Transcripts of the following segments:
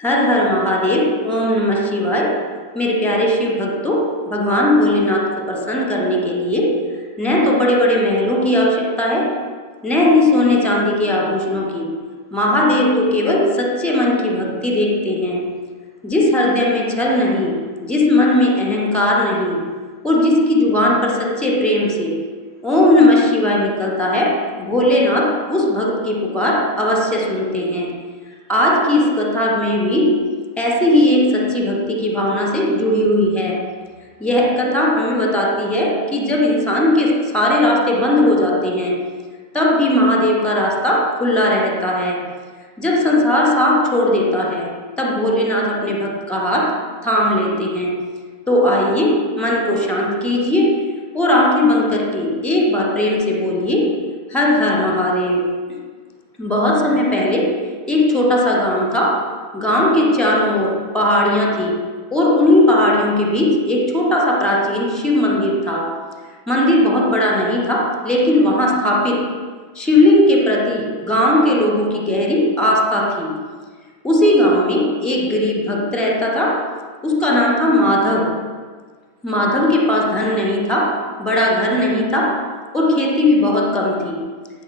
हर हर महादेव। ओम नमः शिवाय। मेरे प्यारे शिव भक्तों, भगवान भोलेनाथ को प्रसन्न करने के लिए न तो बड़े बड़े महलों की आवश्यकता है, न ही सोने चांदी के आभूषणों की। महादेव तो केवल सच्चे मन की भक्ति देखते हैं। जिस हृदय में छल नहीं, जिस मन में अहंकार नहीं और जिसकी जुबान पर सच्चे प्रेम से ओम नमः शिवाय निकलता है, भोलेनाथ उस भक्त की पुकार अवश्य सुनते हैं। आज की इस कथा में भी ऐसी ही एक सच्ची भक्ति की भावना से जुड़ी हुई है। यह कथा हमें बताती है कि जब इंसान के सारे रास्ते बंद हो जाते हैं, तब भी महादेव का रास्ता खुला रहता है। जब संसार साथ छोड़ देता है, तब भोलेनाथ अपने भक्त का हाथ थाम लेते हैं। तो आइए मन को शांत कीजिए और आंखें बंद करके एक बार प्रेम से बोलिए, हर हर महादेव। बहुत समय पहले एक छोटा सा गांव था। गांव के चारों ओर पहाड़ियां थी और उन्हीं पहाड़ियों के बीच एक छोटा सा प्राचीन शिव मंदिर था। मंदिर बहुत बड़ा नहीं था, लेकिन वहां स्थापित शिवलिंग के प्रति गांव के लोगों की गहरी आस्था थी। उसी गांव में एक गरीब भक्त रहता था। उसका नाम था माधव। माधव के पास धन नहीं था, बड़ा घर नहीं था और खेती भी बहुत कम थी।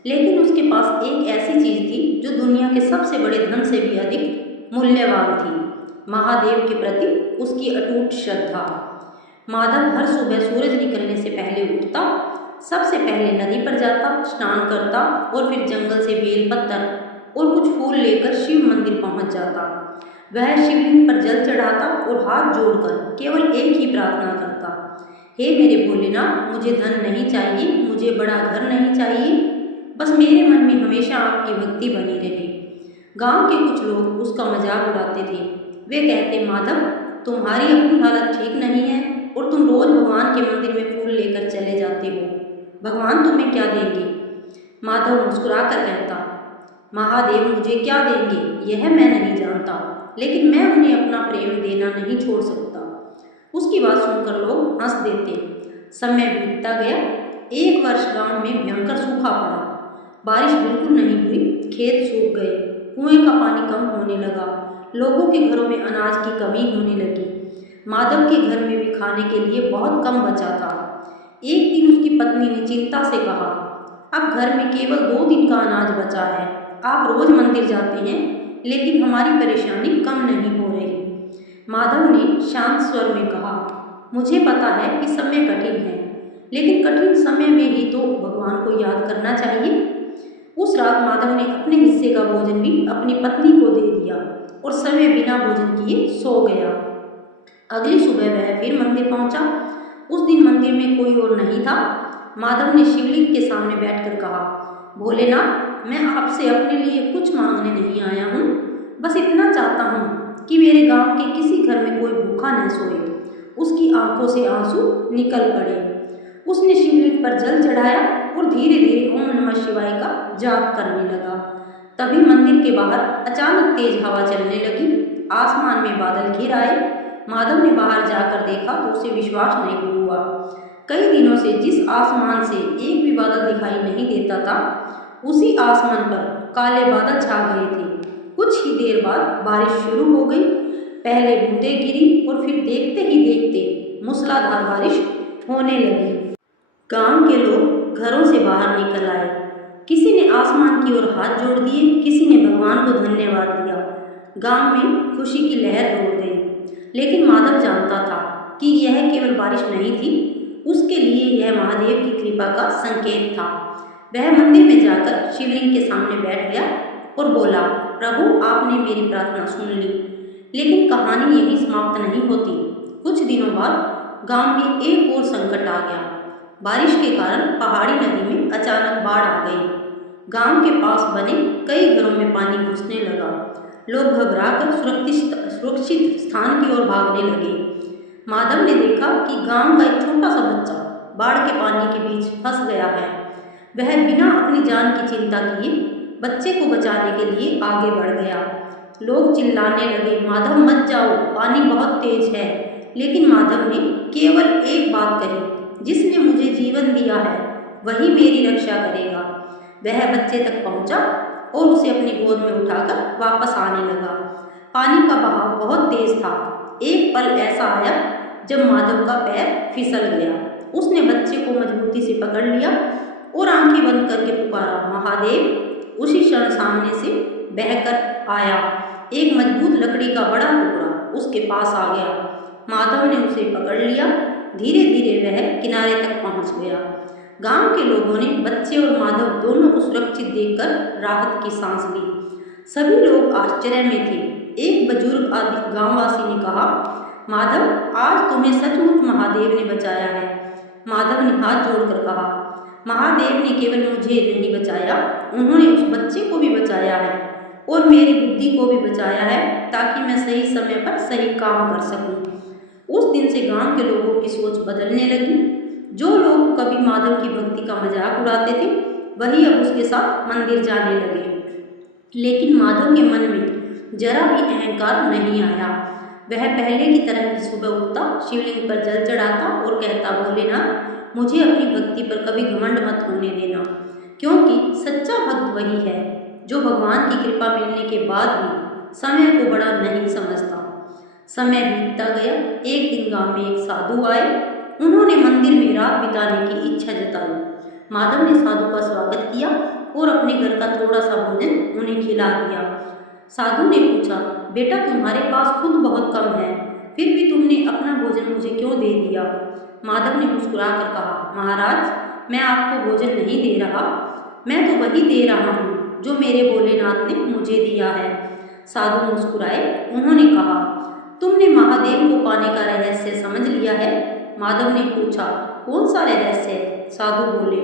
लेकिन उसके पास एक ऐसी चीज थी जो दुनिया के सबसे बड़े धन से भी अधिक मूल्यवान थी, महादेव के प्रति उसकी अटूट श्रद्धा। माधव हर सुबह सूरज निकलने से पहले उठता, सबसे पहले नदी पर जाता, स्नान करता और फिर जंगल से बेलपत्र और कुछ फूल लेकर शिव मंदिर पहुंच जाता। वह शिवलिंग पर जल चढ़ाता और हाथ जोड़कर केवल एक ही प्रार्थना करता, हे मेरे भोलेनाथ, मुझे धन नहीं चाहिए, मुझे बड़ा घर नहीं चाहिए, बस मेरे मन में हमेशा आपकी भक्ति बनी रहे। गांव के कुछ लोग उसका मजाक उड़ाते थे। वे कहते, माधव, तुम्हारी अपनी हालत ठीक नहीं है और तुम रोज भगवान के मंदिर में फूल लेकर चले जाते हो, भगवान तुम्हें क्या देंगे? माधव मुस्कुरा कर कहता, महादेव मुझे क्या देंगे यह मैं नहीं जानता, लेकिन मैं उन्हें अपना प्रेम देना नहीं छोड़ सकता। उसकी बात सुनकर लोग हंस देते। समय बीतता गया। एक वर्ष गांव में भयंकर सूखा पड़ा। बारिश बिल्कुल नहीं हुई, खेत सूख गए, कुएं का पानी कम होने लगा, लोगों के घरों में अनाज की कमी होने लगी। माधव के घर में भी खाने के लिए बहुत कम बचा था। एक दिन उसकी पत्नी ने चिंता से कहा, अब घर में केवल 2 दिन का अनाज बचा है। आप रोज मंदिर जाते हैं, लेकिन हमारी परेशानी कम नहीं हो रही। माधव ने शांत स्वर में कहा, मुझे पता है कि समय कठिन है, लेकिन कठिन समय में ही तो भगवान को याद करना चाहिए। उस रात माधव ने अपने हिस्से का भोजन भी अपनी पत्नी को दे दिया और समय बिना भोजन किए सो गया। अगली सुबह वह फिर मंदिर पहुंचा। उस दिन मंदिर में कोई और नहीं था। माधव ने शिवलिंग के सामने बैठकर कहा, भोलेनाथ, मैं आपसे अपने लिए कुछ मांगने नहीं आया हूँ, बस इतना चाहता हूँ कि मेरे गांव के किसी घर में कोई भूखा न सोए। उसकी आंखों से आंसू निकल पड़े। उसने शिवलिंग पर जल चढ़ाया और धीरे धीरे ओम नमः शिवाय का जाप करने लगा। तभी मंदिर के बाहर अचानक तेज हवा चलने लगी। आसमान में बादल घिर आए। माधव ने बाहर जाकर देखा तो उसे विश्वास नहीं हुआ। कई दिनों से जिस आसमान से एक भी बादल दिखाई नहीं देता था, उसी आसमान पर काले बादल छा गए थे। कुछ ही देर बाद बारिश शुरू हो गई। पहले बूंदें गिरी और फिर देखते ही देखते मूसलाधार बारिश होने लगी। गांव के लोग घरों से बाहर निकल आए। किसी ने आसमान की ओर हाथ जोड़ दिए, किसी ने भगवान को धन्यवाद दिया। गांव में खुशी की लहर दौड़ गई। लेकिन माधव जानता था कि यह केवल बारिश नहीं थी, उसके लिए यह महादेव की कृपा का संकेत था। वह मंदिर में जाकर शिवलिंग के सामने बैठ गया और बोला, प्रभु, आपने मेरी प्रार्थना सुन ली। लेकिन कहानी यही समाप्त नहीं होती। कुछ दिनों बाद गांव में एक और संकट आ गया। बारिश के कारण पहाड़ी नदी में अचानक बाढ़ आ गई। गांव के पास बने कई घरों में पानी घुसने लगा। लोग घबराकर सुरक्षित स्थान की ओर भागने लगे। माधव ने देखा कि गांव का एक छोटा सा बच्चा बाढ़ के पानी के बीच फंस गया है। वह बिना अपनी जान की चिंता किए बच्चे को बचाने के लिए आगे बढ़ गया। लोग चिल्लाने लगे, माधव मत जाओ, पानी बहुत तेज है। लेकिन माधव ने केवल एक बात कही, जिसने मुझे जीवन दिया है वही मेरी रक्षा करेगा। वह बच्चे तक पहुंचा और उसे अपनी गोद में उठाकर वापस आने लगा। पानी का बहाव बहुत तेज था। एक पल ऐसा आया जब माधव का पैर फिसल गया। उसने बच्चे को मजबूती से पकड़ लिया और आंखें बंद करके पुकारा, महादेव। उसी क्षण सामने से बहकर आया एक मजबूत लकड़ी का बड़ा टुकड़ा उसके पास आ गया। माधव ने उसे पकड़ लिया। धीरे धीरे वह किनारे तक पहुंच गया। गांव के लोगों ने बच्चे और माधव दोनों को सुरक्षित देखकर राहत की सांस ली। सभी लोग आश्चर्य में थे। एक बुजुर्ग गांववासी ने कहा, माधव, आज तुम्हें सचमुच महादेव ने बचाया है। माधव ने हाथ जोड़कर कहा, महादेव ने केवल मुझे नहीं बचाया, उन्होंने उस बच्चे को भी बचाया है और मेरी बुद्धि को भी बचाया है, ताकि मैं सही समय पर सही काम कर सकूं। उस दिन से गांव के लोगों की सोच बदलने लगी। जो लोग कभी माधव की भक्ति का मजाक उड़ाते थे, वही अब उसके साथ मंदिर जाने लगे। लेकिन माधव के मन में जरा भी अहंकार नहीं आया। वह पहले की तरह ही सुबह उठता, शिवलिंग पर जल चढ़ाता और कहता, भोलेनाथ, मुझे अपनी भक्ति पर कभी घमंड मत होने देना, क्योंकि सच्चा भक्त वही है जो भगवान की कृपा मिलने के बाद भी समय को बड़ा नहीं समझता। समय बीतता गया। एक दिन गांव में एक साधु आए। उन्होंने मंदिर में रात बिताने की इच्छा जताई। माधव ने साधु का स्वागत किया और अपने घर का थोड़ा सा भोजन उन्हें खिला दिया। साधु ने पूछा, बेटा, तुम्हारे पास खुद बहुत कम है, फिर भी तुमने अपना भोजन मुझे क्यों दे दिया? माधव ने मुस्कुराकर कहा, महाराज, मैं आपको भोजन नहीं दे रहा, मैं तो वही दे रहा हूँ जो मेरे भोलेनाथ ने मुझे दिया है। साधु मुस्कुराए। उन्होंने कहा, तुमने महादेव को पाने का रहस्य समझ लिया है? माधव ने पूछा, कौन सा रहस्य? साधु बोले,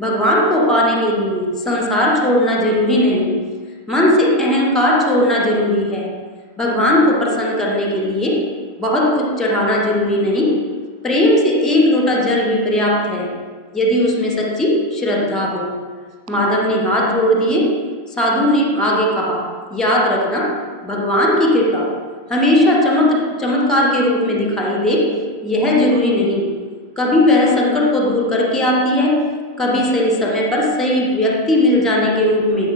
भगवान को पाने के लिए संसार छोड़ना जरूरी नहीं, मन से अहंकार छोड़ना जरूरी है। भगवान को प्रसन्न करने के लिए बहुत कुछ चढ़ाना जरूरी नहीं, प्रेम से एक लोटा जल भी पर्याप्त है, यदि उसमें सच्ची श्रद्धा हो। माधव ने हाथ जोड़ दिए। साधु ने आगे कहा, याद रखना, भगवान की कृपा हमेशा चमत्कार के रूप में दिखाई दे, यह जरूरी नहीं। कभी वह संकट को दूर करके आती है, कभी सही समय पर सही व्यक्ति मिल जाने के रूप में,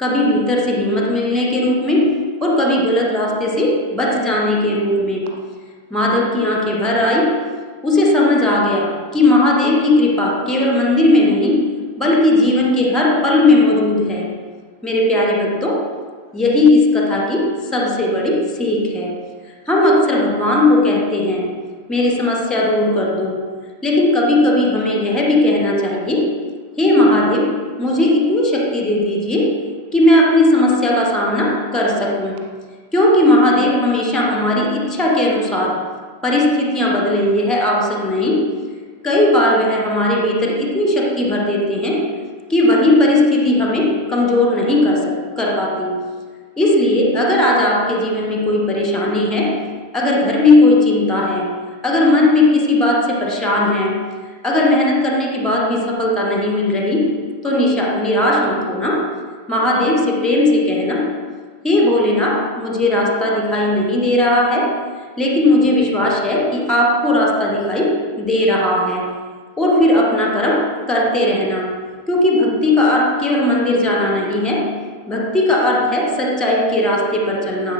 कभी भीतर से हिम्मत मिलने के रूप में और कभी गलत रास्ते से बच जाने के रूप में। माधव की आंखें भर आई। उसे समझ आ गया कि महादेव की कृपा केवल मंदिर में नहीं, बल्कि जीवन के हर पल में मौजूद है। मेरे प्यारे भक्तों, यही इस कथा की सबसे बड़ी सीख है। हम अक्सर भगवान को कहते हैं, मेरी समस्या दूर कर दो, लेकिन कभी कभी हमें यह भी कहना चाहिए, हे महादेव, मुझे इतनी शक्ति दे दीजिए कि मैं अपनी समस्या का सामना कर सकूं, क्योंकि महादेव हमेशा हमारी इच्छा के अनुसार परिस्थितियां बदले, यह आवश्यक नहीं। कई बार वह हमारे भीतर इतनी शक्ति भर देते हैं कि वही परिस्थिति हमें कमजोर नहीं कर पाती। इसलिए अगर आज आपके जीवन में कोई परेशानी है, अगर घर में कोई चिंता है, अगर मन में किसी बात से परेशान है, अगर मेहनत करने के बाद भी सफलता नहीं मिल रही, तो निराश मत होना। महादेव से प्रेम से कहना, हे भोलेनाथ, मुझे रास्ता दिखाई नहीं दे रहा है, लेकिन मुझे विश्वास है कि आपको रास्ता दिखाई दे रहा है। और फिर अपना कर्म करते रहना, क्योंकि भक्ति का अर्थ केवल मंदिर जाना नहीं है। भक्ति का अर्थ है सच्चाई के रास्ते पर चलना।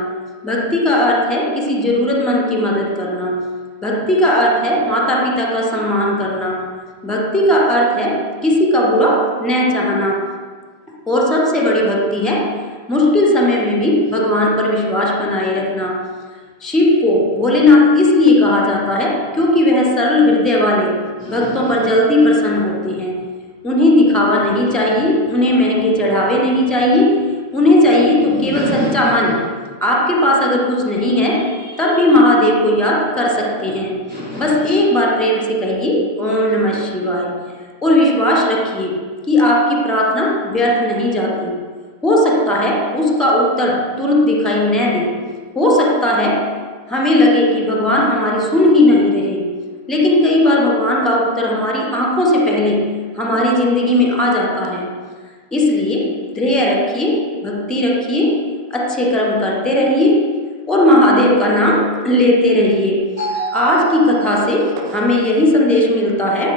भक्ति का अर्थ है किसी जरूरतमंद की मदद करना। भक्ति का अर्थ है माता पिता का सम्मान करना। भक्ति का अर्थ है किसी का बुरा न चाहना। और सबसे बड़ी भक्ति है मुश्किल समय में भी भगवान पर विश्वास बनाए रखना। शिव को भोलेनाथ इसलिए कहा जाता है क्योंकि वह सरल हृदय वाले भक्तों पर जल्दी प्रसन्न होते हैं। उन्हें दिखावा नहीं चाहिए, उन्हें महंगे चढ़ावे नहीं चाहिए, उन्हें चाहिए तो केवल सच्चा मन। आपके पास अगर कुछ नहीं है, तब भी महादेव को याद कर सकते हैं। बस एक बार प्रेम से कहिए, ओम नमः शिवाय, और विश्वास रखिए कि आपकी प्रार्थना व्यर्थ नहीं जाती। हो सकता है उसका उत्तर तुरंत दिखाई न दे, हो सकता है हमें लगे कि भगवान हमारी सुन ही नहीं रहे, लेकिन कई बार भगवान का उत्तर हमारी आंखों से पहले हमारी जिंदगी में आ जाता है। इसलिए धैर्य रखिए, भक्ति रखिए, अच्छे कर्म करते रहिए और महादेव का नाम लेते रहिए। आज की कथा से हमें यही संदेश मिलता है